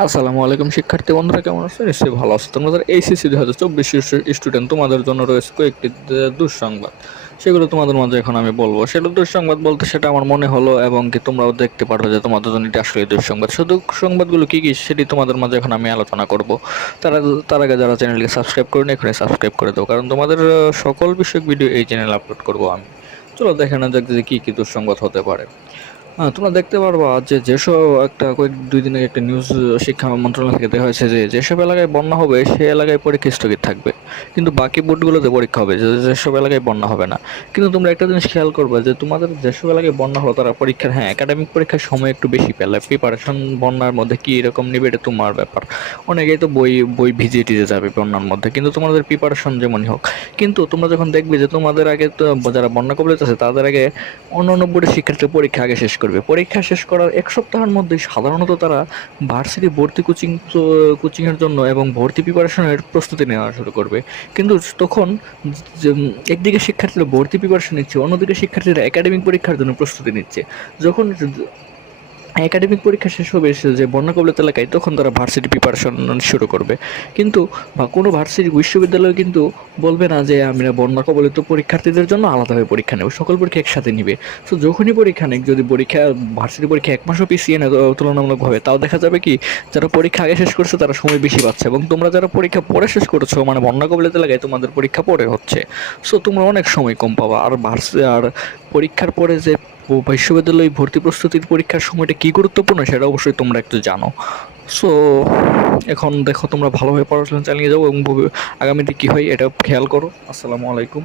আসসালামু আলাইকুম শিক্ষার্থী বন্ধুরা, কেমন আছো? নিশ্চয়ই ভালো আছো। তোমাদের এইচএসসি 2024 স্টুডেন্ট, তোমাদের জন্য রয়েছে কয়েকটি দুঃসংবাদ। সেগুলো তোমাদের মাঝে এখন আমি বলবো। সেটা দুঃসংবাদ বলতে সেটা আমার মনে হলো, এবং কি তোমরাও দেখতে পারবে যে তোমাদের জন্য এটা আসলে দুঃসংবাদ। শুধু সংবাদগুলো কি কি সেটি তোমাদের মাঝে এখন আমি আলোচনা করব। তারা তার আগে যারা চ্যানেলকে সাবস্ক্রাইব করেনি এখানে সাবস্ক্রাইব করে দাও, কারণ তোমাদের সকল বিষয়ক ভিডিও এই চ্যানেলে আপলোড করব আমি। চলো দেখে না যাক যে কি কি দুঃসংবাদ হতে পারে। হ্যাঁ, তোমরা দেখতে পারবা যে যেসব একটা কয়েক ২ দিন আগে একটা নিউজ শিক্ষা মন্ত্রণালয় থেকে দেওয়া হয়েছে যে যেসব এলাকায় বন্যা হবে সেই এলাকায় পরীক্ষা স্থগিত থাকবে, কিন্তু বাকি বোর্ডগুলোতে পরীক্ষা হবে, যেসব এলাকায় বন্যা হবে না। কিন্তু তোমরা একটা জিনিস খেয়াল করবে যে তোমাদের যেসব এলাকায় বন্যা হলো তারা পরীক্ষার, হ্যাঁ, একাডেমিক পরীক্ষার সময় একটু বেশি পেলে, প্রিপারেশন বন্যার মধ্যে কি এরকম নেবে এটা তোমার ব্যাপার। অনেকেই তো বই বই ভিজিয়ে টিজে যাবে বন্যার মধ্যে, কিন্তু তোমাদের প্রিপারেশন যেমনই হোক। কিন্তু তোমরা যখন দেখবে যে তোমাদের আগে তো যারা বন্যা কবলিত আছে তাদের আগে অন্যান্য বোর্ডের শিক্ষার্থীরা পরীক্ষা আগে শেষ করবে, পরীক্ষা শেষ করার ১ সপ্তাহের মধ্যেই সাধারণত তারা ভার্সিটি ভর্তি কোচিংয়ের জন্য এবং ভর্তি প্রিপারেশনের প্রস্তুতি নেওয়া শুরু করবে। কিন্তু তখন একদিকে শিক্ষার্থীরা ভর্তি প্রিপারেশন নিচ্ছে, অন্যদিকে শিক্ষার্থীরা একাডেমিক পরীক্ষার জন্য প্রস্তুতি নিচ্ছে। যখন একাডেমিক পরীক্ষা শেষ হবে যে বন্যা কবলিত এলাকায়, তখন তারা ভার্সিটি প্রিপারেশন শুরু করবে। কিন্তু বা কোনো ভার্সিটি বিশ্ববিদ্যালয় কিন্তু বলবে না যে আমরা বন্যা কবলিত পরীক্ষার্থীদের জন্য আলাদাভাবে পরীক্ষা নেব, সকল পরীক্ষা একসাথে নিবে। তো যখনই পরীক্ষা নেক, যদি পরীক্ষা ভার্সিটি পরীক্ষা ১ মাসও পিছিয়ে নেয় তুলনামূলকভাবে, তাও দেখা যাবে কি যারা পরীক্ষা আগে শেষ করছে তারা সময় বেশি পাচ্ছে, এবং তোমরা যারা পরীক্ষা পরে শেষ করেছো মানে বন্যা কবলিত এলাকায় তোমাদের পরীক্ষা পরে হচ্ছে। সো তোমরা অনেক সময় কম পাবা। আর পরীক্ষার পরে যে বিশ্ববিদ্যালয় ভর্তি প্রস্তুতির পরীক্ষার সময়টা কী গুরুত্বপূর্ণ সেটা অবশ্যই তোমরা একটু জানো। সো এখন দেখো তোমরা ভালোভাবে পড়াশোনা চালিয়ে যাও, এবং আগামীতে কী হয় এটা খেয়াল করো। আসসালামু আলাইকুম।